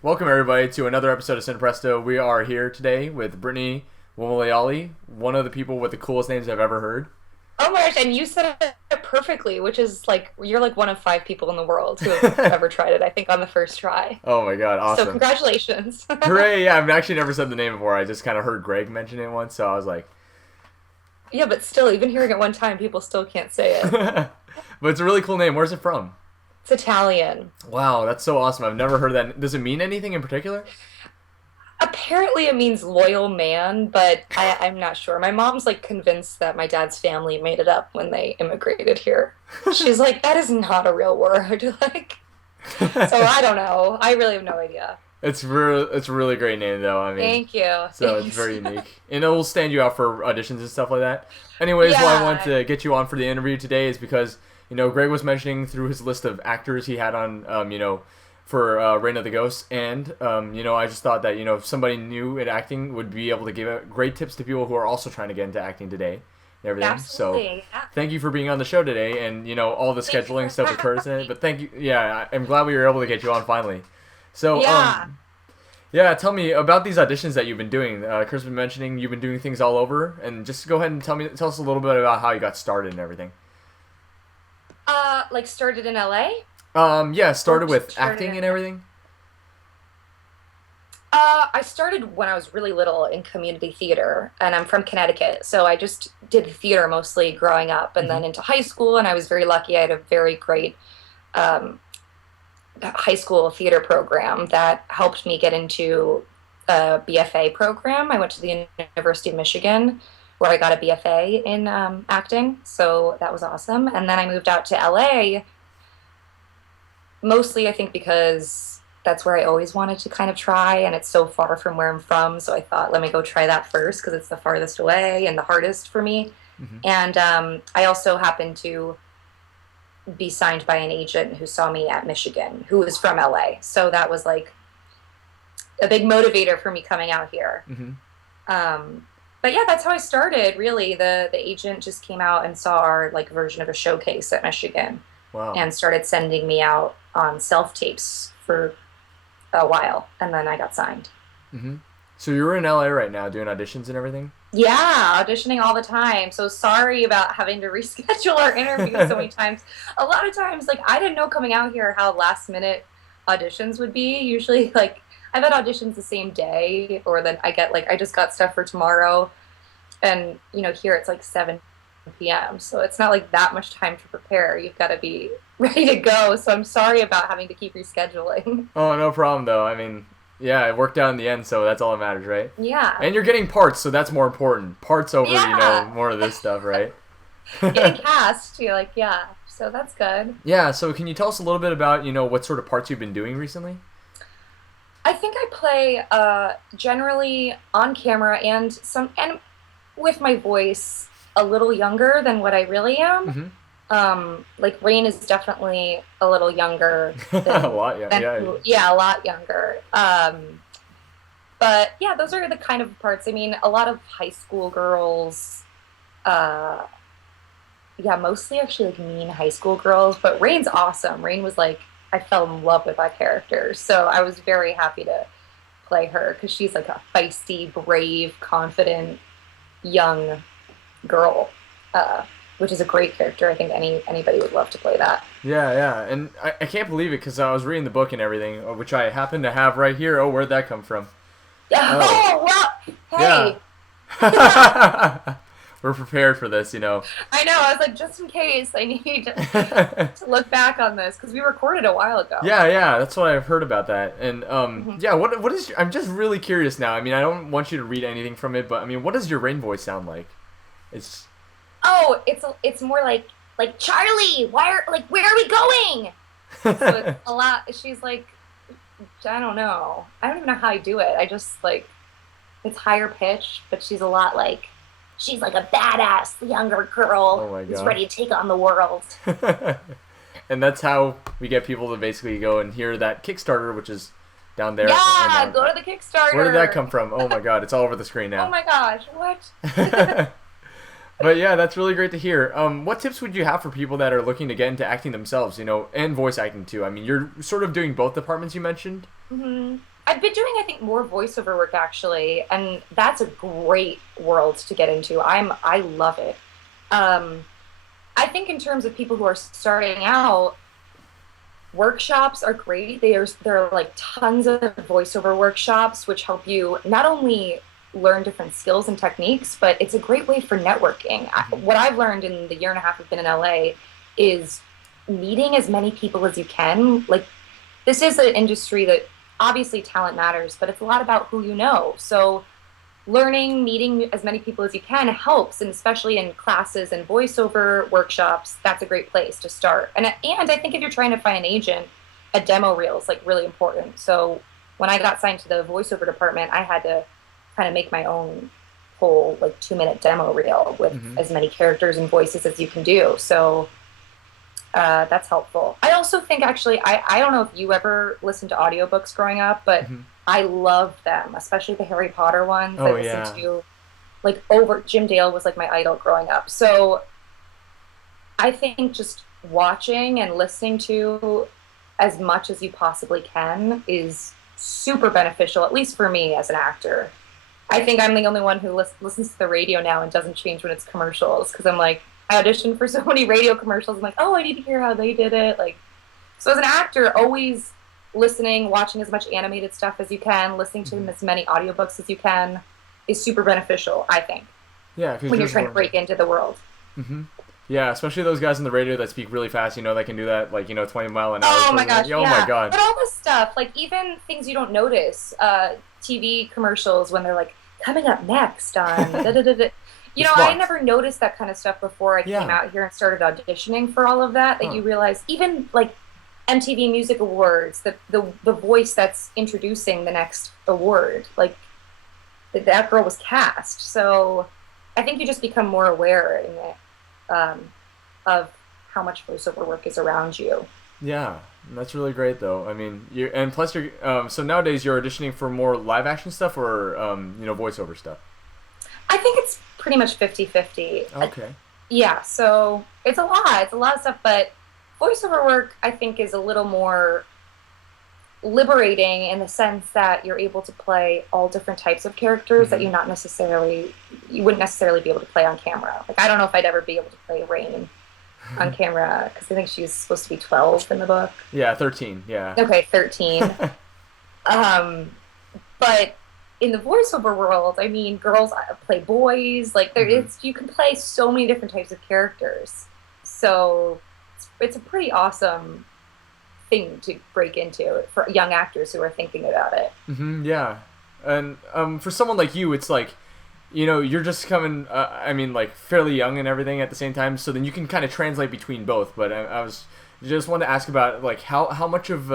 welcome everybody to another episode of CinePresto. We are here today with Brittany Uomoleale, one of the people with the coolest names I've ever heard. Oh my gosh, and you said it perfectly, which is like, you're like one of 5 people in the world who have ever tried it, I think, on the first try. Oh my god, So awesome. congratulations. Hooray, yeah, I've actually never said the name before. I just kind of heard Greg mention it once, so I was like... Yeah, but still, even hearing it one time, people still can't say it. But it's a really cool name. Where's it from? It's Italian. Wow, that's so awesome. I've never heard that. Does it mean anything in particular? Apparently it means loyal man, but I'm not sure. My mom's like convinced that my dad's family made it up when they immigrated here. She's like, that is not a real word. Like, so I don't know. I really have no idea. It's a really great name, though. I mean, Thank you. So Thanks. it's very unique, and it will stand you out for auditions and stuff like that. Anyways, why I wanted to get you on for the interview today is because Greg was mentioning through his list of actors he had on, for Reign of the Ghosts, and I just thought that if somebody new at acting would be able to give great tips to people who are also trying to get into acting today. And everything. Absolutely. So thank you for being on the show today, and all the scheduling stuff occurs in it. But thank you. Yeah, I'm glad we were able to get you on finally. So tell me about these auditions that you've been doing. Chris been mentioning you've been doing things all over, and just go ahead and tell us a little bit about how you got started and everything. Like started in LA? Started with acting and everything. I started when I was really little in community theater, and I'm from Connecticut, so I just did theater mostly growing up, and then into high school, and I was very lucky. I had a very great high school theater program that helped me get into a BFA program. I went to the University of Michigan, where I got a BFA in acting, so that was awesome. And then I moved out to LA, mostly I think because that's where I always wanted to kind of try, and it's so far from where I'm from, so I thought, let me go try that first, because it's the farthest away and the hardest for me. And I also happened to be signed by an agent who saw me at Michigan, who was from LA, so that was like a big motivator for me coming out here. But yeah, that's how I started, really. The agent just came out and saw our like version of a showcase at Michigan. Wow. And started sending me out on self-tapes for a while, and then I got signed. So you're in LA right now doing auditions and everything? Yeah, auditioning all the time. So sorry about having to reschedule our interview so many times. A lot of times, like, I didn't know coming out here how last-minute auditions would be. Usually, like, I've had auditions the same day, or then I get, like, I just got stuff for tomorrow, and, here it's, like, 7 p.m., so it's not, like, that much time to prepare. You've got to be ready to go, so I'm sorry about having to keep rescheduling. Oh, no problem, though. I mean, yeah, it worked out in the end, so that's all that matters, right? Yeah. And you're getting parts, so that's more important. Parts over, more of this stuff, right? Getting cast, you're like, yeah, so that's good. Yeah, so can you tell us a little bit about, what sort of parts you've been doing recently? I think I play generally on camera and with my voice a little younger than what I really am. Like Rain is definitely a little younger. Than, a lot, a lot younger. But yeah, those are the kind of parts. I mean, a lot of high school girls. Mostly actually like mean high school girls. But Rain's awesome. Rain was like, I fell in love with that character, so I was very happy to play her because she's like a feisty, brave, confident, young girl, which is a great character. I think anybody would love to play that. Yeah, and I can't believe it because I was reading the book and everything, which I happen to have right here. Oh, where'd that come from? Oh well, hey. Yeah. We're prepared for this, I know. I was like, just in case, I need to look back on this because we recorded a while ago. Yeah, that's what I've heard about that. And what is? I'm just really curious now. I mean, I don't want you to read anything from it, but I mean, what does your Rain voice sound like? It's more like Charlie. Where are we going? So it's a lot. She's like, I don't know. I don't even know how I do it. I just like, it's higher pitch, but she's a lot like. She's like a badass younger girl who's ready to take on the world. And that's how we get people to basically go and hear that Kickstarter, which is down there. Yeah, go to the Kickstarter. Where did that come from? Oh my god, it's all over the screen now. Oh my gosh, what? But yeah, that's really great to hear. What tips would you have for people that are looking to get into acting themselves, and voice acting too? I mean, you're sort of doing both departments you mentioned. Hmm. I've been doing, I think, more voiceover work actually, and that's a great world to get into. I love it. Um, I think in terms of people who are starting out, workshops are great. There are like tons of voiceover workshops which help you not only learn different skills and techniques, but it's a great way for networking. Hmm. What I've learned in the year and a half I've been in LA is meeting as many people as you can. Like, this is an industry that obviously talent matters, but it's a lot about who you know. So learning, meeting as many people as you can helps, and especially in classes and voiceover workshops, that's a great place to start. And I think if you're trying to find an agent, a demo reel is like really important. So when I got signed to the voiceover department, I had to kind of make my own whole like 2 minute demo reel with Hmm. as many characters and voices as you can do. So that's helpful. I also think actually, I don't know if you ever listened to audiobooks growing up, but Hmm. I love them, especially the Harry Potter ones. I Oh listened yeah. to like over Jim Dale was like my idol growing up. So I think just watching and listening to as much as you possibly can is super beneficial, at least for me as an actor. I think I'm the only one who listens to the radio now and doesn't change when it's commercials because I'm like, I auditioned for so many radio commercials. I'm like, oh, I need to hear how they did it. Like, so as an actor, always listening, watching as much animated stuff as you can, listening to Hmm. as many audiobooks as you can is super beneficial, I think, Yeah, because when you're there's trying to more. break into the world. Hmm. Yeah, especially those guys on the radio that speak really fast. That can do that, like 20 mile an hour Oh sort my of thing. gosh, Yeah, oh my yeah. god. But all this stuff, like even things you don't notice, TV commercials when they're like, coming up next on da da da da. The I spots. never noticed that kind of stuff before I came Yeah. out here and started auditioning for all of that, that Huh. you realize even like MTV Music Awards, the voice that's introducing the next award, like that girl was cast. So I think you just become more aware of how much voiceover work is around you. Yeah, that's really great though. I mean, you and plus you're so nowadays you're auditioning for more live action stuff or voiceover stuff. I think it's pretty much 50-50. Okay. Yeah, so it's a lot. It's a lot of stuff, but voiceover work I think is a little more liberating in the sense that you're able to play all different types of characters that Hmm. you wouldn't necessarily be able to play on camera. Like I don't know if I'd ever be able to play Rain on camera because I think she was supposed to be 12 in the book. Yeah, 13. Yeah. Okay, 13. Um, but in the voiceover world, I mean, girls play boys. Like there Hmm. is, you can play so many different types of characters. So it's a pretty awesome thing to break into for young actors who are thinking about it. Yeah, and for someone like you, it's like, you're just coming. I mean, like fairly young and everything at the same time. So then you can kind of translate between both. But I was just wanted to ask about like how much of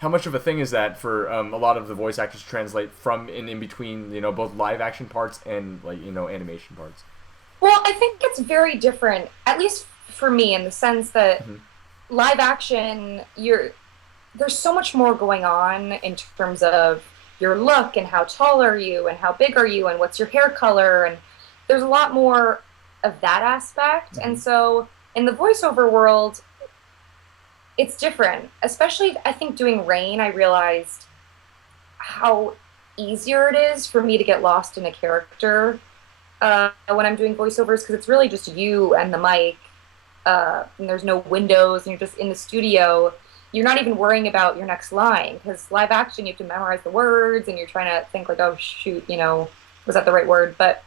how much of a thing is that for a lot of the voice actors to translate from and in between both live action parts and like animation parts. Well, I think it's very different, at least for me, in the sense that Hmm. live action, there's so much more going on in terms of your look and how tall are you and how big are you and what's your hair color, and there's a lot more of that aspect. Hmm. And so in the voiceover world, it's different. Especially, I think doing Rain, I realized how easier it is for me to get lost in a character when I'm doing voiceovers because it's really just you and the mic, and there's no windows, and you're just in the studio. You're not even worrying about your next line because live action, you have to memorize the words, and you're trying to think like, oh shoot, was that the right word? But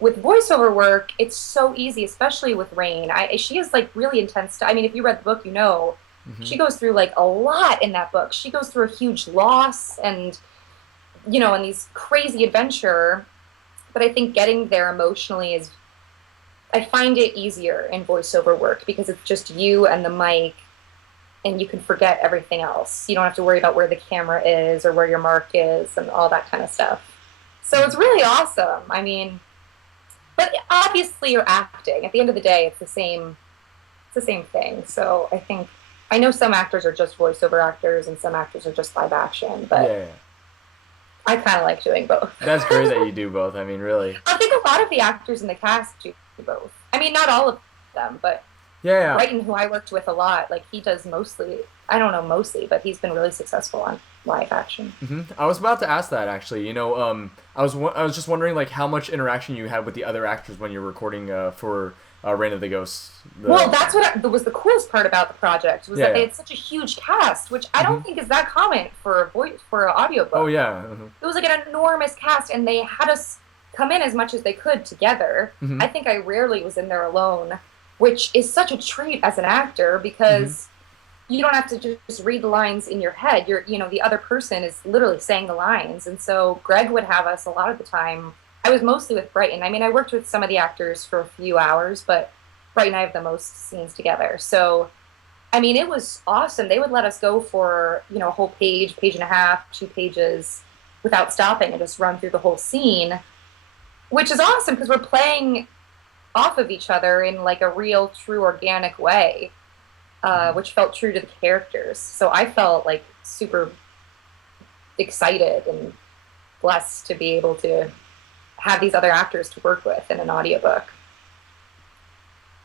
with voiceover work, it's so easy, especially with Rain. She is like really intense. I mean, if you read the book, Hmm. she goes through like a lot in that book. She goes through a huge loss and these crazy adventure. But I think getting there emotionally I find it easier in voiceover work because it's just you and the mic and you can forget everything else. You don't have to worry about where the camera is or where your mark is and all that kind of stuff. So it's really awesome. I mean, but obviously you're acting. At the end of the day, it's the same thing. So I know some actors are just voiceover actors and some actors are just live action, but Yeah. I kind of like doing both. That's great that you do both. I mean, really. I think a lot of the actors in the cast do both. I mean, not all of them, but Yeah. Brighton, who I worked with a lot, like he does mostly. I don't know mostly, but he's been really successful on live action. I was about to ask that actually. You know, I was just wondering like how much interaction you had with the other actors when you're recording for Reign of the Ghosts. Well, that's what was the coolest part about the project was that they had such a huge cast, which I don't think is that common for a voice for an audiobook. Oh yeah. It was like an enormous cast, and they had us come in as much as they could together. I think I rarely was in there alone, which is such a treat as an actor because you don't have to just read the lines in your head. The other person is literally saying the lines, and so Greg would have us a lot of the time. I was mostly with Brighton. I mean, I worked with some of the actors for a few hours, but Brighton and I have the most scenes together. So, I mean, it was awesome. They would let us go for, a whole page and a half, 2 pages without stopping and just run through the whole scene, which is awesome because we're playing off of each other in like a real, true, organic way, which felt true to the characters. So I felt like super excited and blessed to be able to have these other actors to work with in an audiobook.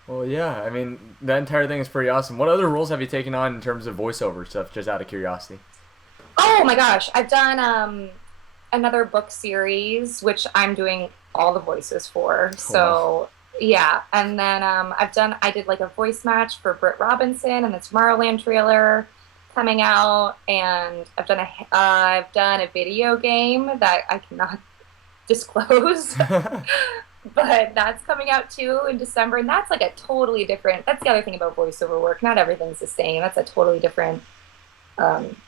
Well, yeah, I mean, that entire thing is pretty awesome. What other roles have you taken on in terms of voiceover stuff, just out of curiosity? Oh my gosh, I've done another book series, which I'm doing all the voices for. So, yeah. And then I did like a voice match for Britt Robinson and the Tomorrowland trailer coming out. And I've done a video game that I cannot disclose. But that's coming out too in December, and that's like a totally different. That's the other thing about voiceover work. Not everything's the same. That's a totally different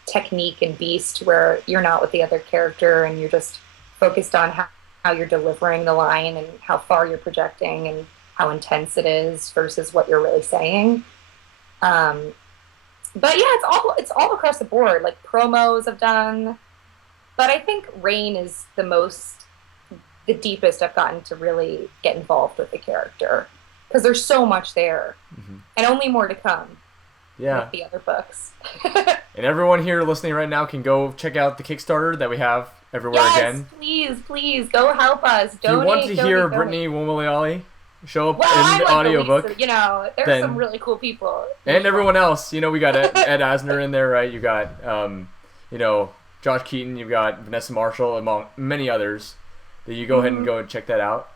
technique and beast where you're not with the other character and you're just focused on how you're delivering the line and how far you're projecting and how intense it is versus what you're really saying. But yeah, it's all across the board. Like promos I've done, but I think Rain is the deepest I've gotten to really get involved with the character because there's so much there and only more to come with the other books. And everyone here listening right now can go check out the Kickstarter that we have everywhere again. Please go help us. If you want to hear Brittany Uomoleale show up in the audiobook, there's some really cool people. And everyone else, we got Ed Asner in there, right? You got, Josh Keaton, you've got Vanessa Marshall, among many others. That you go ahead and go and check that out.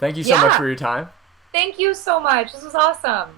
Thank you so much for your time. Thank you so much. This was awesome.